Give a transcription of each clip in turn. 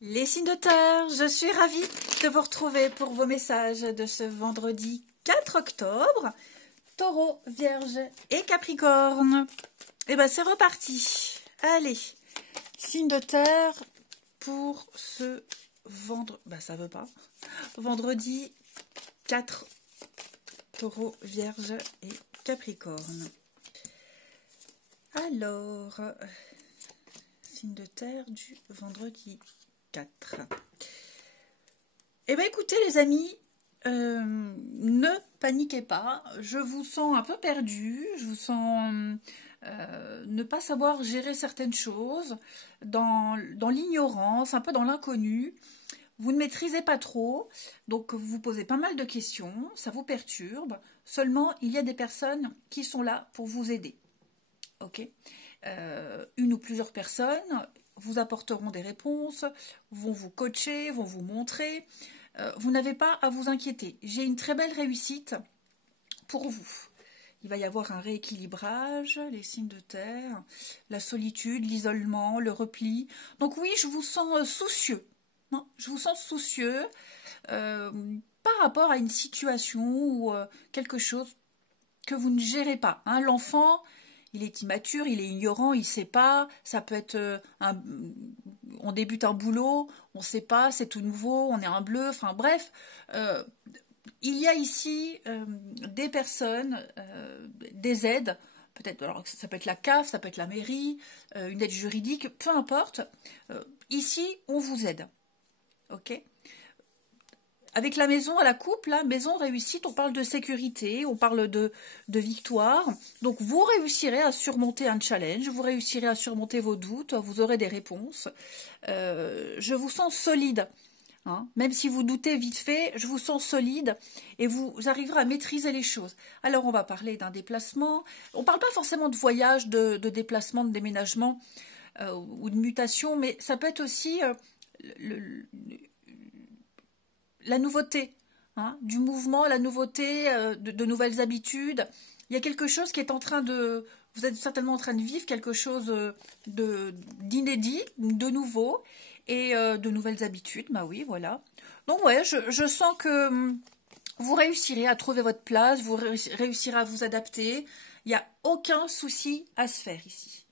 Les signes de terre, je suis ravie de vous retrouver pour vos messages de ce vendredi 4 octobre. Taureau, Vierge et Capricorne. Et ben c'est reparti. Allez, signes de terre pour ce vendredi. Bah ça veut pas. Vendredi 4 Taureau, Vierge et Capricorne. Alors, signe de terre du vendredi 4. Eh bien écoutez les amis, ne paniquez pas, je vous sens un peu perdu, je vous sens ne pas savoir gérer certaines choses, dans l'ignorance, un peu dans l'inconnu. Vous ne maîtrisez pas trop, donc vous vous posez pas mal de questions, ça vous perturbe. Seulement, il y a des personnes qui sont là pour vous aider. Ok, une ou plusieurs personnes vous apporteront des réponses, vont vous coacher, vont vous montrer. Vous n'avez pas à vous inquiéter. J'ai une très belle réussite pour vous. Il va y avoir un rééquilibrage, les signes de terre, la solitude, l'isolement, le repli. Donc oui, je vous sens soucieux. Non, je vous sens soucieux par rapport à une situation ou quelque chose que vous ne gérez pas. Hein. L'enfant, il est immature, il est ignorant, il ne sait pas. Ça peut être on débute un boulot, on ne sait pas, c'est tout nouveau, on est un bleu. Enfin bref, il y a ici des personnes, des aides. Peut-être, alors ça peut être la CAF, ça peut être la mairie, une aide juridique, peu importe. Ici, on vous aide. Ok ? Avec la maison à la coupe, la maison réussite, on parle de sécurité, on parle de victoire. Donc vous réussirez à surmonter un challenge, vous réussirez à surmonter vos doutes, vous aurez des réponses. Je vous sens solide. Hein. Même si vous doutez vite fait, je vous sens solide et vous arriverez à maîtriser les choses. Alors on va parler d'un déplacement. On ne parle pas forcément de voyage, de déplacement, de déménagement ou de mutation, mais ça peut être aussi la nouveauté, hein, du mouvement, la nouveauté, de nouvelles habitudes. Il y a quelque chose qui est en train de... Vous êtes certainement en train de vivre quelque chose d'inédit, de nouveau, et de nouvelles habitudes. Bah oui, voilà. Donc ouais, je sens que vous réussirez à trouver votre place, vous réussirez à vous adapter. Il n'y a aucun souci à se faire ici.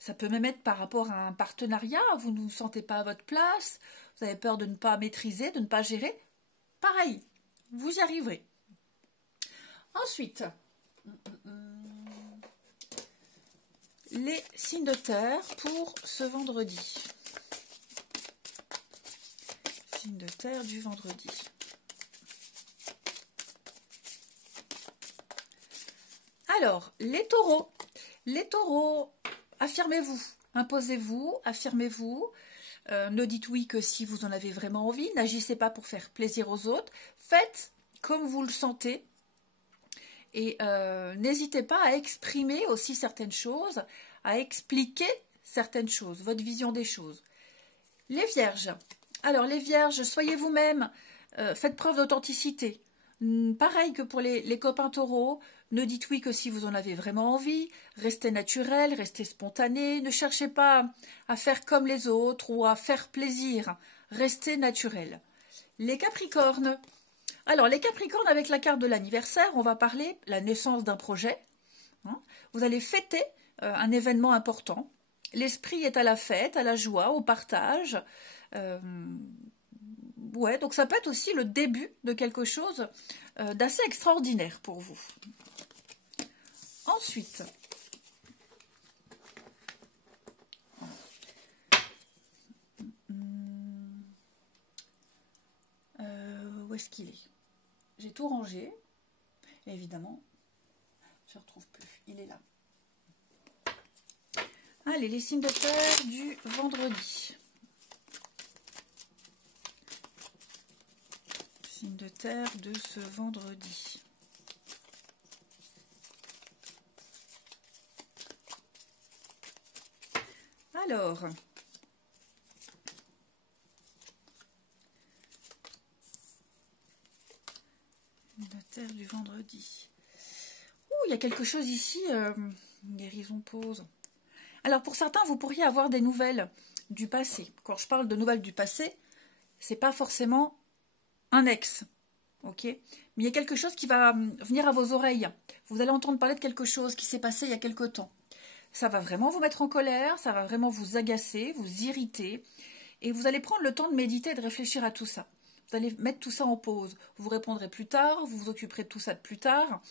Ça peut même être par rapport à un partenariat, vous ne vous sentez pas à votre place, vous avez peur de ne pas maîtriser, de ne pas gérer. Pareil, vous y arriverez. Ensuite, les signes de terre pour ce vendredi. Signes de terre du vendredi. Alors, les taureaux. Les taureaux, affirmez-vous, imposez-vous, affirmez-vous. Ne dites oui que si vous en avez vraiment envie. N'agissez pas pour faire plaisir aux autres. Faites comme vous le sentez. Et n'hésitez pas à exprimer aussi certaines choses, à expliquer certaines choses, votre vision des choses. Les vierges. Alors les vierges, soyez vous-même, faites preuve d'authenticité. Pareil que pour les copains taureaux, ne dites oui que si vous en avez vraiment envie, restez naturel, restez spontané, ne cherchez pas à faire comme les autres ou à faire plaisir, restez naturel. Les capricornes. Alors les capricornes, avec la carte de l'anniversaire, on va parler de la naissance d'un projet. Hein. Vous allez fêter un événement important. L'esprit est à la fête, à la joie, au partage. Ouais, donc ça peut être aussi le début de quelque chose d'assez extraordinaire pour vous. Ensuite, où est-ce qu'il est? J'ai tout rangé, et évidemment, je ne retrouve plus, il est là. Allez, les signes de terre du vendredi. Signes de terre de ce vendredi. Alors, de terre du vendredi. Ouh, il y a quelque chose ici, guérison pause. Alors pour certains, vous pourriez avoir des nouvelles du passé. Quand je parle de nouvelles du passé, c'est pas forcément un ex, ok? Mais il y a quelque chose qui va venir à vos oreilles. Vous allez entendre parler de quelque chose qui s'est passé il y a quelque temps. Ça va vraiment vous mettre en colère, ça va vraiment vous agacer, vous irriter. Et vous allez prendre le temps de méditer et de réfléchir à tout ça. Vous allez mettre tout ça en pause. Vous répondrez plus tard, vous vous occuperez de tout ça plus tard.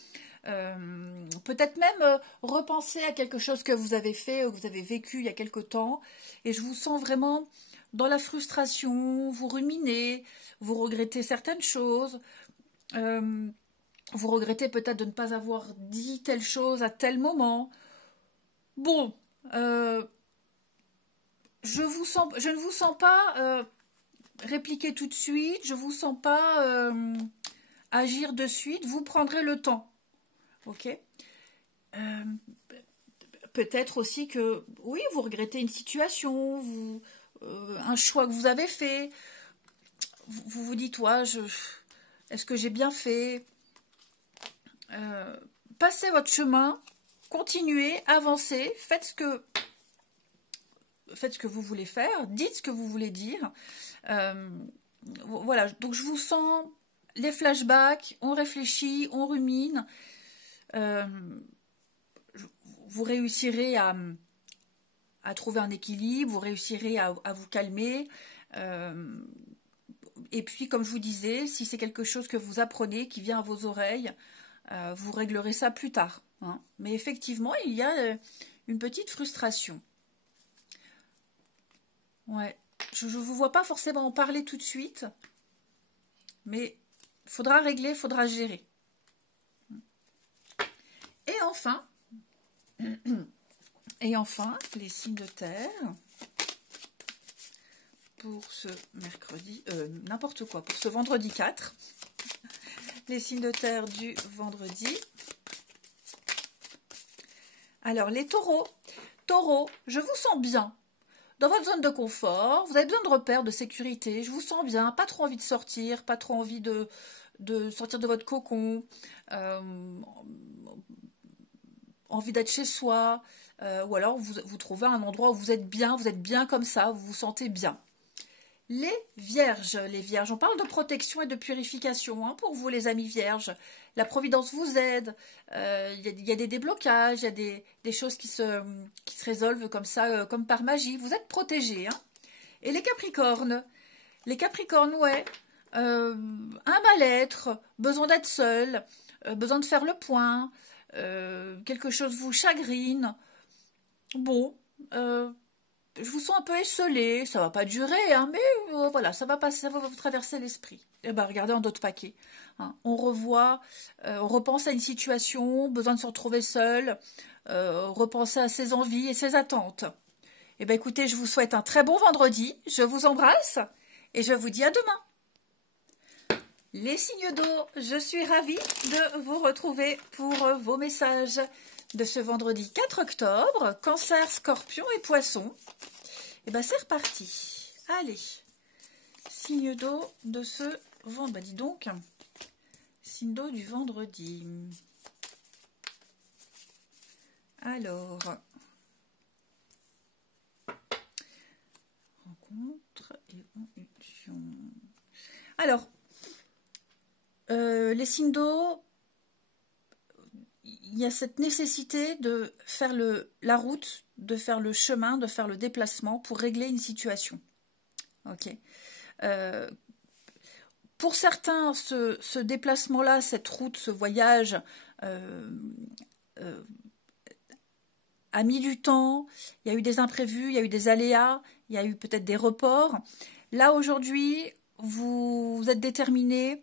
Peut-être même repenser à quelque chose que vous avez fait ou que vous avez vécu il y a quelque temps. Et je vous sens vraiment dans la frustration, vous ruminez, vous regrettez certaines choses. Vous regrettez peut-être de ne pas avoir dit telle chose à tel moment. Bon, je ne vous sens pas répliquer tout de suite, je ne vous sens pas agir de suite, vous prendrez le temps. Ok. Peut-être aussi que, oui, vous regrettez une situation, un choix que vous avez fait, vous vous dites, ouais, est-ce que j'ai bien fait? Passez votre chemin, continuez, avancez, faites ce que vous voulez faire, dites ce que vous voulez dire. Voilà, donc je vous sens les flashbacks, on réfléchit, on rumine. Vous réussirez à trouver un équilibre, vous réussirez à vous calmer. Et puis, comme je vous disais, si c'est quelque chose que vous apprenez, qui vient à vos oreilles, vous réglerez ça plus tard. Hein. Mais effectivement, il y a une petite frustration. Ouais, je ne vous vois pas forcément en parler tout de suite, mais il faudra régler, il faudra gérer. Et enfin, les signes de terre pour ce mercredi, n'importe quoi, pour ce vendredi 4. Les signes de terre du vendredi. Alors, les taureaux. Taureaux, je vous sens bien. Dans votre zone de confort, vous avez besoin de repères, de sécurité. Je vous sens bien, pas trop envie de sortir, pas trop envie de sortir de votre cocon, envie d'être chez soi, ou alors vous trouvez un endroit où vous êtes bien comme ça, vous vous sentez bien. Les vierges, on parle de protection et de purification hein, pour vous les amis vierges. La providence vous aide, il y a des déblocages, il y a des choses qui se résolvent comme ça, comme par magie. Vous êtes protégés. Hein. Et les capricornes, ouais, un mal-être, besoin d'être seul, besoin de faire le point, quelque chose vous chagrine. Bon, je vous sens un peu esselé, ça va pas durer, hein, mais voilà, ça va passer, ça va vous traverser l'esprit. Et ben regardez en d'autres paquets. Hein. On revoit, on repense à une situation, besoin de se retrouver seul, repenser à ses envies et ses attentes. Et ben écoutez, je vous souhaite un très bon vendredi, je vous embrasse et je vous dis à demain. Les signes d'eau, je suis ravie de vous retrouver pour vos messages de ce vendredi 4 octobre, Cancer, Scorpion et Poisson. Et bien c'est reparti. Allez, signe d'eau de ce vendredi. Bah dis donc, signe d'eau du vendredi. Alors, rencontre et impulsion. Alors, les signes d'eau, il y a cette nécessité de faire la route, de faire le chemin, de faire le déplacement pour régler une situation. Ok. Pour certains, ce déplacement-là, cette route, ce voyage a mis du temps, il y a eu des imprévus, il y a eu des aléas, il y a eu peut-être des reports. Là, aujourd'hui, vous êtes déterminé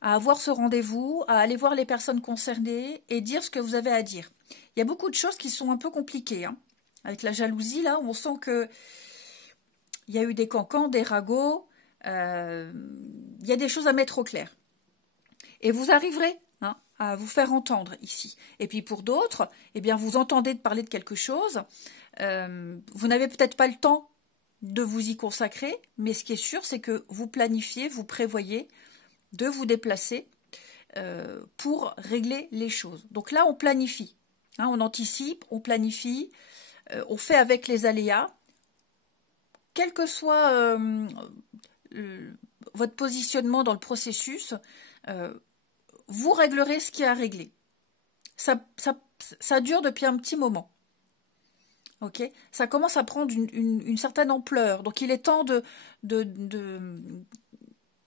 à avoir ce rendez-vous, à aller voir les personnes concernées et dire ce que vous avez à dire. Il y a beaucoup de choses qui sont un peu compliquées. Hein. Avec la jalousie, là, on sent que il y a eu des cancans, des ragots, il y a des choses à mettre au clair. Et vous arriverez hein, à vous faire entendre ici. Et puis pour d'autres, eh bien, vous entendez de parler de quelque chose, vous n'avez peut-être pas le temps de vous y consacrer, mais ce qui est sûr, c'est que vous planifiez, vous prévoyez de vous déplacer pour régler les choses. Donc là, on planifie, hein, on anticipe, on planifie, on fait avec les aléas, quel que soit votre positionnement dans le processus, vous réglerez ce qui est à régler. Ça dure depuis un petit moment. Ok, ça commence à prendre une certaine ampleur. Donc il est temps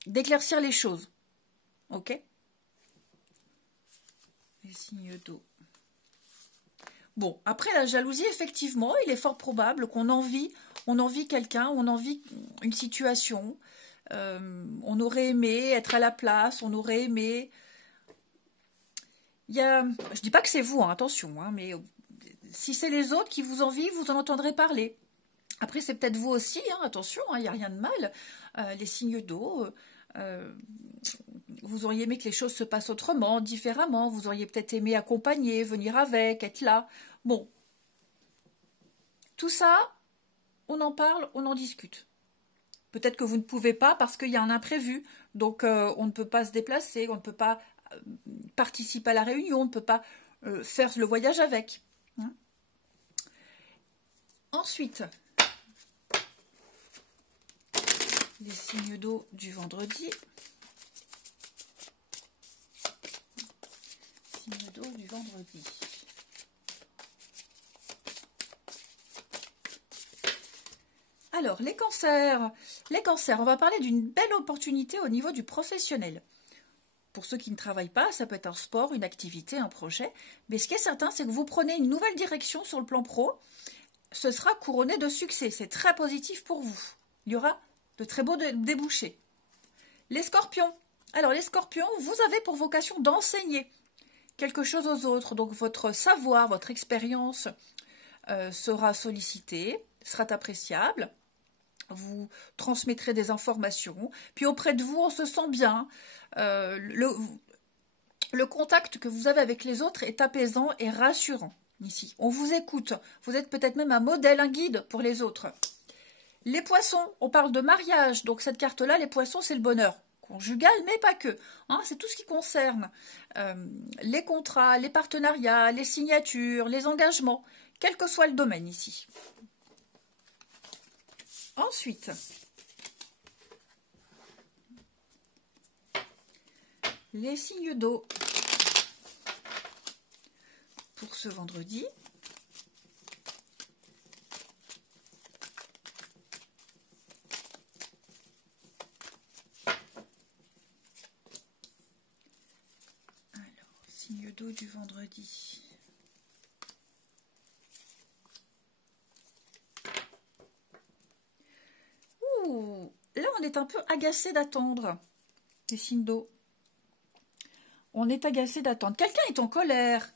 d'éclaircir les choses. Ok. Les signes d'eau. Bon, après la jalousie, effectivement, il est fort probable qu'on envie quelqu'un, on envie une situation. On aurait aimé être à la place, on aurait aimé. Je dis pas que c'est vous, hein, attention, hein, mais si c'est les autres qui vous envient, vous en entendrez parler. Après, c'est peut-être vous aussi, hein, attention, il n'y a rien de mal. Les signes d'eau, vous auriez aimé que les choses se passent autrement, différemment. Vous auriez peut-être aimé accompagner, venir avec, être là. Bon, tout ça, on en parle, on en discute. Peut-être que vous ne pouvez pas parce qu'il y a un imprévu. Donc, on ne peut pas se déplacer, on ne peut pas participer à la réunion, on ne peut pas faire le voyage avec. Hein. Ensuite, les signes d'eau du vendredi. Signes d'eau du vendredi. Alors, les cancers, on va parler d'une belle opportunité au niveau du professionnel. Pour ceux qui ne travaillent pas, ça peut être un sport, une activité, un projet. Mais ce qui est certain, c'est que vous prenez une nouvelle direction sur le plan pro. Ce sera couronné de succès. C'est très positif pour vous. Il y aura de très beaux débouchés. Les scorpions. Alors, les scorpions, vous avez pour vocation d'enseigner quelque chose aux autres. Donc, votre savoir, votre expérience sera sollicitée, sera appréciable. Vous transmettrez des informations. Puis, auprès de vous, on se sent bien. Le contact que vous avez avec les autres est apaisant et rassurant ici. On vous écoute. Vous êtes peut-être même un modèle, un guide pour les autres. Les poissons, on parle de mariage. Donc cette carte-là, les poissons, c'est le bonheur conjugal, mais pas que. Hein, c'est tout ce qui concerne les contrats, les partenariats, les signatures, les engagements, quel que soit le domaine ici. Ensuite, les signes d'eau pour ce vendredi. Alors, signe d'eau du vendredi. Ouh, là, on est un peu agacé d'attendre les signes d'eau. On est agacé d'attendre. Quelqu'un est en colère.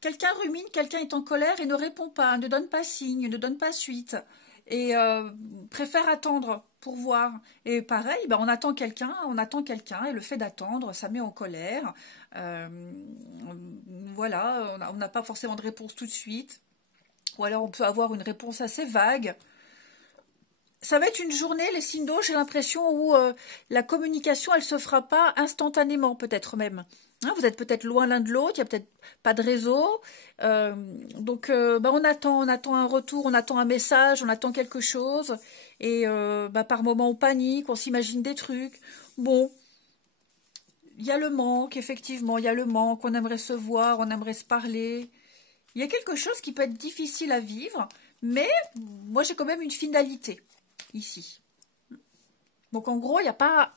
Quelqu'un rumine, quelqu'un est en colère et ne répond pas, ne donne pas signe, ne donne pas suite. Et préfère attendre pour voir. Et pareil, ben on attend quelqu'un, et le fait d'attendre, ça met en colère. Voilà, on n'a pas forcément de réponse tout de suite. Ou alors on peut avoir une réponse assez vague. Ça va être une journée, les signes d'eau, j'ai l'impression, où la communication, elle ne se fera pas instantanément, peut-être même. Hein, vous êtes peut-être loin l'un de l'autre, il n'y a peut-être pas de réseau. Donc, on attend un retour, on attend un message, on attend quelque chose. Et par moments, on panique, on s'imagine des trucs. Bon, il y a le manque, effectivement, il y a le manque, on aimerait se voir, on aimerait se parler. Il y a quelque chose qui peut être difficile à vivre, mais moi, j'ai quand même une finalité ici. Donc, en gros, il n'y a pas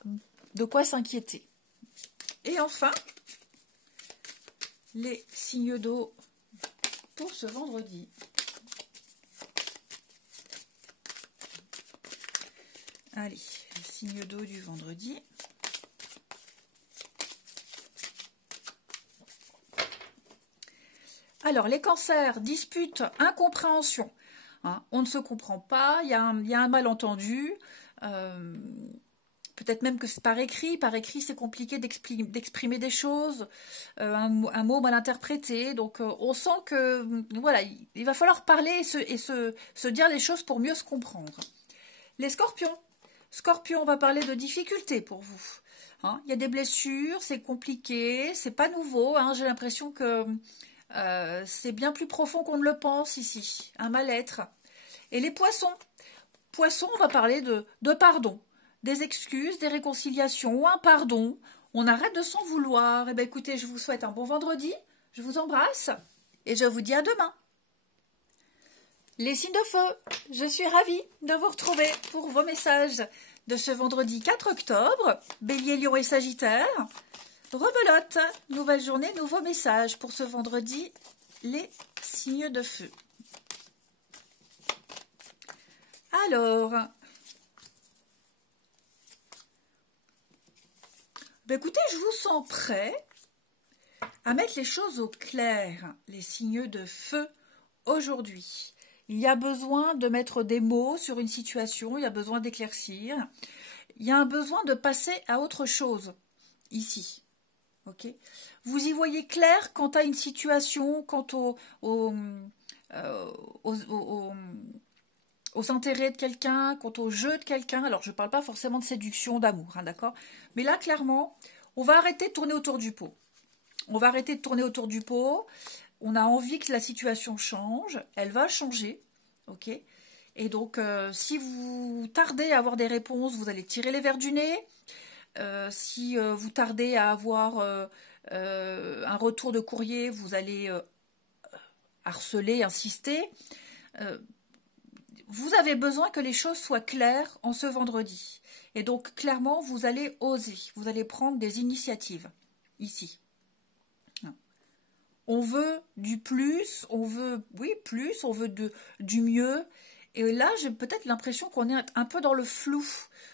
de quoi s'inquiéter. Et enfin, les signes d'eau pour ce vendredi. Allez, les signes d'eau du vendredi. Alors, les cancers, disputes, incompréhension. Hein, on ne se comprend pas, il y a un malentendu. Peut-être même que c'est par écrit. Par écrit, c'est compliqué d'exprimer des choses. Un mot mal interprété. Donc, on sent que, voilà, il va falloir parler et se dire les choses pour mieux se comprendre. Les scorpions. Scorpion, on va parler de difficultés pour vous. Hein, il y a des blessures, c'est compliqué, c'est pas nouveau. Hein, j'ai l'impression que c'est bien plus profond qu'on ne le pense ici. Un mal-être. Et les poissons. Poisson, on va parler de pardon, des excuses, des réconciliations, un pardon. On arrête de s'en vouloir. Eh bien, écoutez, je vous souhaite un bon vendredi. Je vous embrasse et je vous dis à demain. Les signes de feu, je suis ravie de vous retrouver pour vos messages de ce vendredi 4 octobre. Bélier, Lion et Sagittaire. Rebelote, nouvelle journée, nouveaux messages pour ce vendredi, les signes de feu. Alors, ben écoutez, je vous sens prêt à mettre les choses au clair, les signes de feu aujourd'hui. Il y a besoin de mettre des mots sur une situation, il y a besoin d'éclaircir, il y a un besoin de passer à autre chose ici. Okay. Vous y voyez clair quant à une situation, quant aux intérêts de quelqu'un, quant au jeu de quelqu'un. Alors, je ne parle pas forcément de séduction, d'amour, hein, d'accord? Mais là, clairement, on va arrêter de tourner autour du pot. On va arrêter de tourner autour du pot. On a envie que la situation change. Elle va changer, ok? Et donc, si vous tardez à avoir des réponses, vous allez tirer les verres du nez. Si vous tardez à avoir un retour de courrier, vous allez harceler, insister. Vous avez besoin que les choses soient claires en ce vendredi. Et donc, clairement, vous allez oser. Vous allez prendre des initiatives ici. On veut du plus, on veut, oui, plus, on veut du mieux. Et là, j'ai peut-être l'impression qu'on est un peu dans le flou.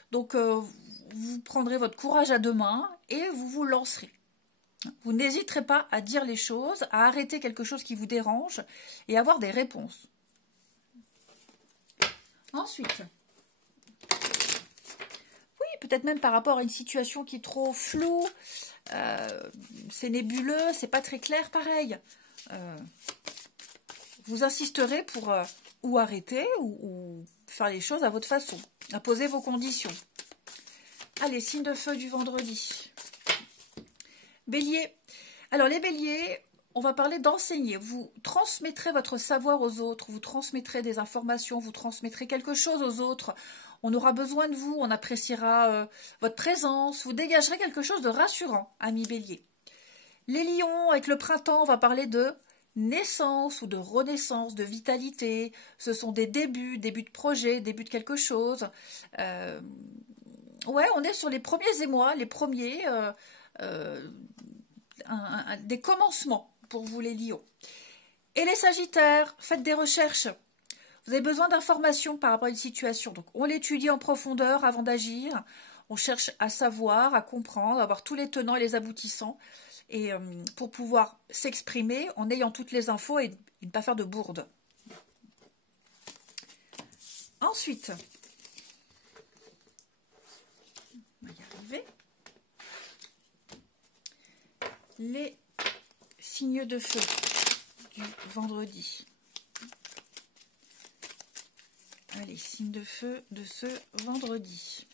Donc, vous prendrez votre courage à deux mains et vous vous lancerez. Vous n'hésiterez pas à dire les choses, à arrêter quelque chose qui vous dérange et avoir des réponses. Ensuite, oui, peut-être même par rapport à une situation qui est trop floue, c'est nébuleux, c'est pas très clair, pareil. Vous insisterez pour ou arrêter ou faire les choses à votre façon, à poser vos conditions. Allez, signe de feu du vendredi. Bélier. Alors les béliers, on va parler d'enseigner. Vous transmettrez votre savoir aux autres, vous transmettrez des informations, vous transmettrez quelque chose aux autres. On aura besoin de vous, on appréciera votre présence, vous dégagerez quelque chose de rassurant, amis bélier. Les lions, avec le printemps, on va parler de naissance ou de renaissance, de vitalité. Ce sont des débuts de projet, débuts de quelque chose. Ouais, on est sur les premiers émois, les premiers, des commencements pour vous les lions. Et les sagittaires, faites des recherches. Vous avez besoin d'informations par rapport à une situation. Donc, on l'étudie en profondeur avant d'agir. On cherche à savoir, à comprendre, à avoir tous les tenants et les aboutissants. Et pour pouvoir s'exprimer en ayant toutes les infos et ne pas faire de bourde. Ensuite, on va y arriver. Les signes de feu du vendredi. Allez, signes de feu de ce vendredi.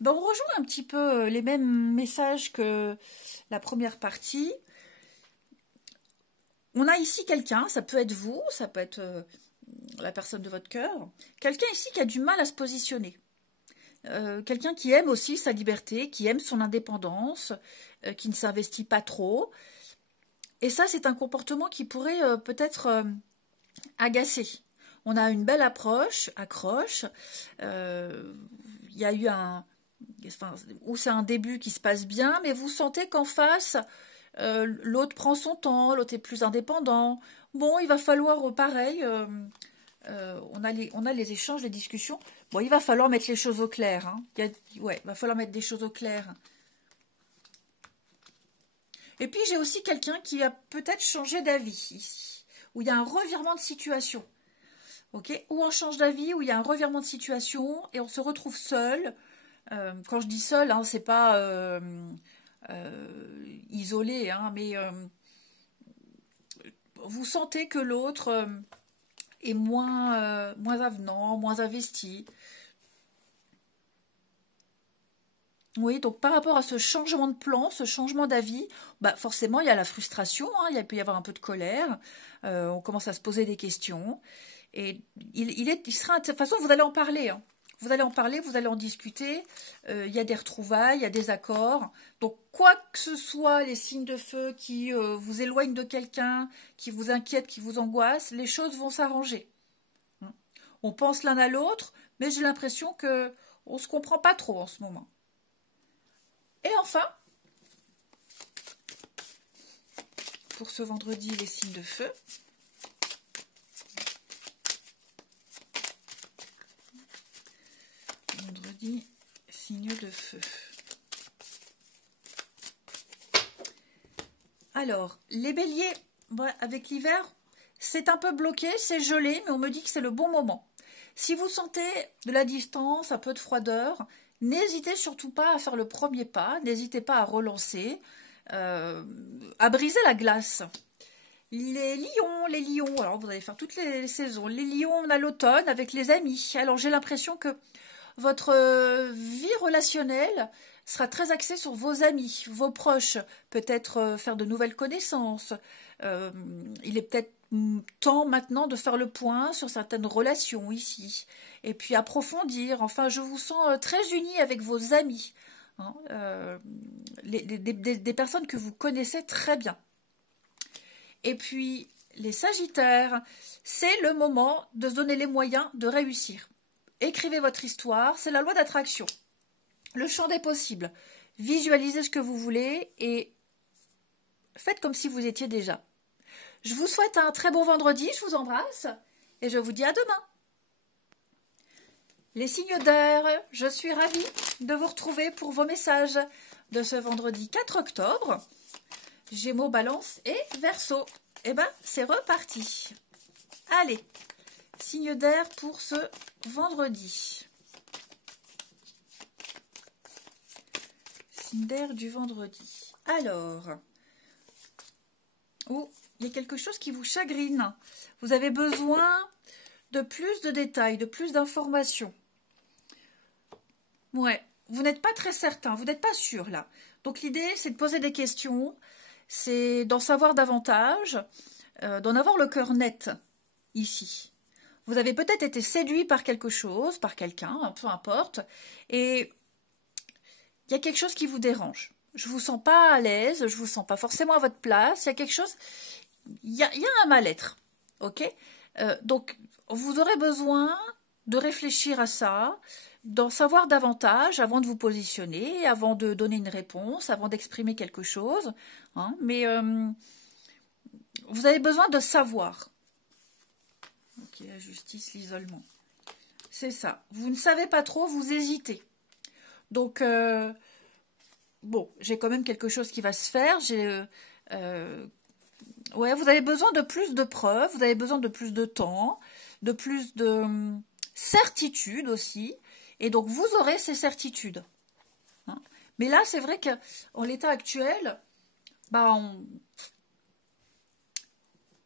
Ben, on rejoint un petit peu les mêmes messages que la première partie. On a ici quelqu'un, ça peut être vous, ça peut être la personne de votre cœur, quelqu'un ici qui a du mal à se positionner. Quelqu'un qui aime aussi sa liberté, qui aime son indépendance, qui ne s'investit pas trop. Et ça, c'est un comportement qui pourrait peut-être agacer. On a une belle accroche. Il y a eu où c'est un début qui se passe bien, mais vous sentez qu'en face, l'autre prend son temps, l'autre est plus indépendant. Bon, il va falloir, pareil, on a les échanges, les discussions. Bon, il va falloir mettre les choses au clair. Hein. Il va falloir mettre des choses au clair. Et puis, j'ai aussi quelqu'un qui a peut-être changé d'avis ici, où il y a un revirement de situation. Okay, où on change d'avis, où il y a un revirement de situation et on se retrouve seul. Quand je dis seul, hein, c'est pas isolé, hein, mais vous sentez que l'autre est moins avenant, moins investi. Oui, donc par rapport à ce changement de plan, ce changement d'avis, bah forcément il y a la frustration, hein, il peut y avoir un peu de colère, on commence à se poser des questions, et il sera, de toute façon vous allez en parler, hein. Vous allez en parler, vous allez en discuter, il y a des retrouvailles, il y a des accords, donc quoi que ce soit les signes de feu qui vous éloignent de quelqu'un, qui vous inquiète, qui vous angoisse, les choses vont s'arranger. On pense l'un à l'autre, mais j'ai l'impression que on se comprend pas trop en ce moment. Et enfin, pour ce vendredi, les signes de feu. Vendredi, signe de feu. Alors, les béliers, avec l'hiver, c'est un peu bloqué, c'est gelé, mais on me dit que c'est le bon moment. Si vous sentez de la distance, un peu de froideur, n'hésitez surtout pas à faire le premier pas, n'hésitez pas à relancer, à briser la glace. Les lions, alors vous allez faire toutes les saisons. Les lions, on a l'automne avec les amis. Alors j'ai l'impression que votre vie relationnelle sera très axée sur vos amis, vos proches, peut-être faire de nouvelles connaissances. Il est peut-être temps maintenant de faire le point sur certaines relations ici, et puis approfondir. Enfin, je vous sens très unis avec vos amis, hein, des personnes que vous connaissez très bien. Et puis, les Sagittaires, c'est le moment de se donner les moyens de réussir. Écrivez votre histoire, c'est la loi d'attraction. Le champ des possibles. Visualisez ce que vous voulez et faites comme si vous étiez déjà. Je vous souhaite un très bon vendredi, je vous embrasse et je vous dis à demain. Les signes d'air, je suis ravie de vous retrouver pour vos messages de ce vendredi 4 octobre. Gémeaux, Balance et Verseau. Eh ben, c'est reparti. Allez, signe d'air pour ce vendredi. Signe d'air du vendredi. Alors, il y a quelque chose qui vous chagrine. Vous avez besoin de plus de détails, de plus d'informations. Ouais, vous n'êtes pas très certain, vous n'êtes pas sûr là. Donc l'idée, c'est de poser des questions, c'est d'en savoir davantage, d'en avoir le cœur net ici. Vous avez peut-être été séduit par quelque chose, par quelqu'un, peu importe, et il y a quelque chose qui vous dérange. Je ne vous sens pas à l'aise, je ne vous sens pas forcément à votre place, il y a quelque chose, il y a un mal-être, ok? Donc, vous aurez besoin de réfléchir à ça, d'en savoir davantage avant de vous positionner, avant de donner une réponse, avant d'exprimer quelque chose, hein, mais vous avez besoin de savoir. Ok, la justice, l'isolement. C'est ça. Vous ne savez pas trop, vous hésitez. Donc, bon, j'ai quand même quelque chose qui va se faire. Ouais, vous avez besoin de plus de preuves, vous avez besoin de plus de temps, de plus de certitude aussi. Et donc, vous aurez ces certitudes. Hein. Mais là, c'est vrai qu'en l'état actuel, bah,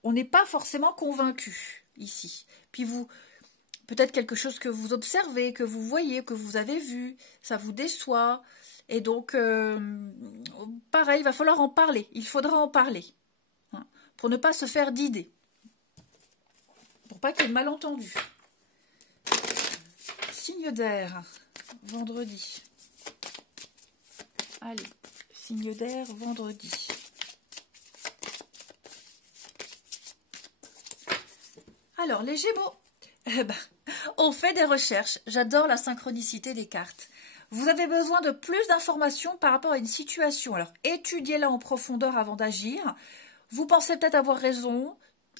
on n'est pas forcément convaincu ici. Puis vous, peut-être quelque chose que vous observez, que vous voyez, que vous avez vu, ça vous déçoit. Et donc, pareil, il va falloir en parler. Il faudra en parler. Hein, pour ne pas se faire d'idées. Pour pas qu'il y ait de malentendus. Signe d'air, vendredi. Allez, signe d'air, vendredi. Alors, les Gémeaux, on fait des recherches. J'adore la synchronicité des cartes. Vous avez besoin de plus d'informations par rapport à une situation. Alors, étudiez-la en profondeur avant d'agir. Vous pensez peut-être avoir raison,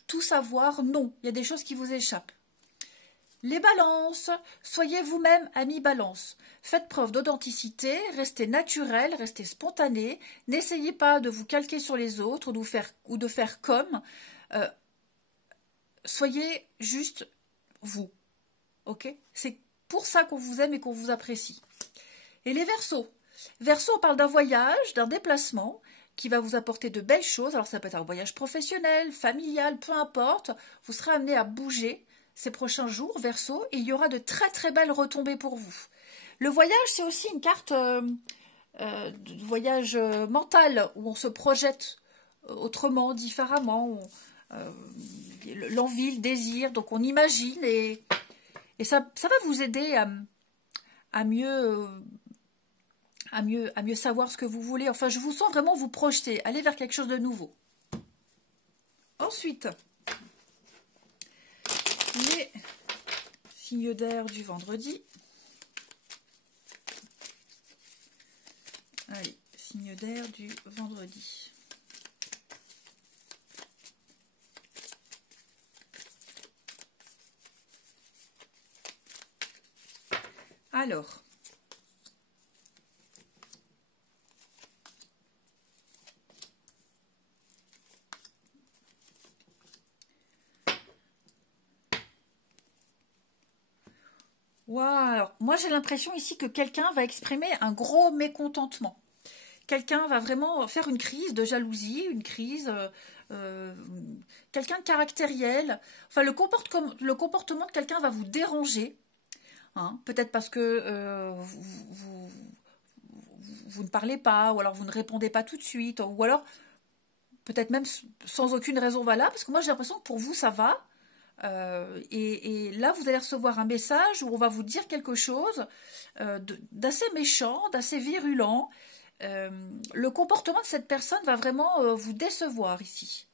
tout savoir, non. Il y a des choses qui vous échappent. Les balances, soyez vous-même amis balance. Faites preuve d'authenticité, restez naturel, restez spontané. N'essayez pas de vous calquer sur les autres ou de faire comme. Soyez juste vous. Ok? C'est pour ça qu'on vous aime et qu'on vous apprécie. Et les Verseaux. Verseaux, on parle d'un voyage, d'un déplacement, qui va vous apporter de belles choses. Alors ça peut être un voyage professionnel, familial, peu importe. Vous serez amené à bouger ces prochains jours, Verseau, et il y aura de très très belles retombées pour vous. Le voyage, c'est aussi une carte de voyage mental, où on se projette autrement, différemment, l'envie, le désir, donc on imagine, et ça va vous aider à mieux savoir ce que vous voulez. Enfin, je vous sens vraiment vous projeter, aller vers quelque chose de nouveau. Ensuite, les signes d'air du vendredi. Allez, signe d'air du vendredi. Alors, wow, alors, moi j'ai l'impression ici que quelqu'un va exprimer un gros mécontentement. Quelqu'un va vraiment faire une crise de jalousie, une crise, quelqu'un de caractériel. Enfin, le comportement de quelqu'un va vous déranger. Hein, peut-être parce que vous ne parlez pas, ou alors vous ne répondez pas tout de suite, ou alors peut-être même sans aucune raison valable, parce que moi j'ai l'impression que pour vous ça va. Et là, vous allez recevoir un message où on va vous dire quelque chose d'assez méchant, d'assez virulent. Le comportement de cette personne va vraiment vous décevoir ici.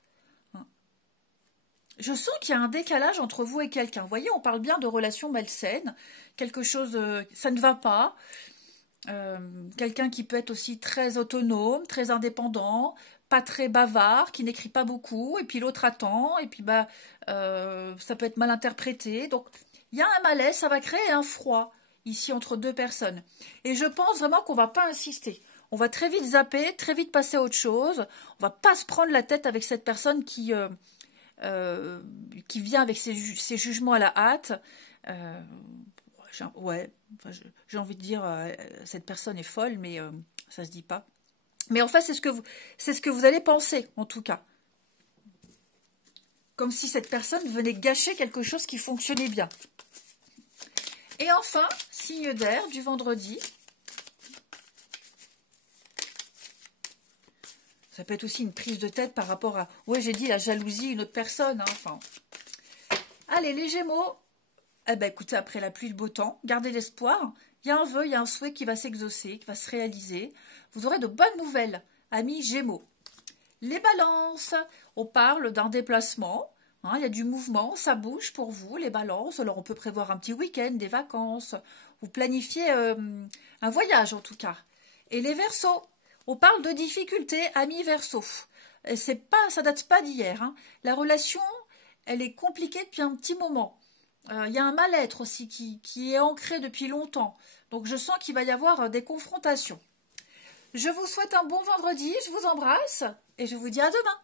Je sens qu'il y a un décalage entre vous et quelqu'un. Vous voyez, on parle bien de relations malsaines. Quelque chose, ça ne va pas. Quelqu'un qui peut être aussi très autonome, très indépendant, pas très bavard, qui n'écrit pas beaucoup, et puis l'autre attend, et puis ça peut être mal interprété. Donc, il y a un malaise, ça va créer un froid ici entre deux personnes. Et je pense vraiment qu'on ne va pas insister. On va très vite zapper, très vite passer à autre chose. On ne va pas se prendre la tête avec cette personne qui vient avec ses jugements à la hâte. J'ai envie de dire, cette personne est folle, mais ça se dit pas. Mais en fait, c'est ce que vous allez penser, en tout cas. Comme si cette personne venait gâcher quelque chose qui fonctionnait bien. Et enfin, signe d'air du vendredi. Ça peut être aussi une prise de tête par rapport à... Ouais, j'ai dit la jalousie, une autre personne. Hein, enfin. Allez, les Gémeaux. Eh ben, écoutez, après la pluie, le beau temps, gardez l'espoir. Il y a un vœu, il y a un souhait qui va s'exaucer, qui va se réaliser. Vous aurez de bonnes nouvelles, amis Gémeaux. Les Balances, on parle d'un déplacement. Hein, il y a du mouvement, ça bouge pour vous, les Balances. Alors, on peut prévoir un petit week-end, des vacances. Vous planifiez un voyage, en tout cas. Et les Verseaux, on parle de difficultés, amis Verseaux. Et ça date pas d'hier. Hein. La relation, elle est compliquée depuis un petit moment. Il y a un mal-être aussi qui est ancré depuis longtemps. Donc, je sens qu'il va y avoir des confrontations. Je vous souhaite un bon vendredi, je vous embrasse et je vous dis à demain.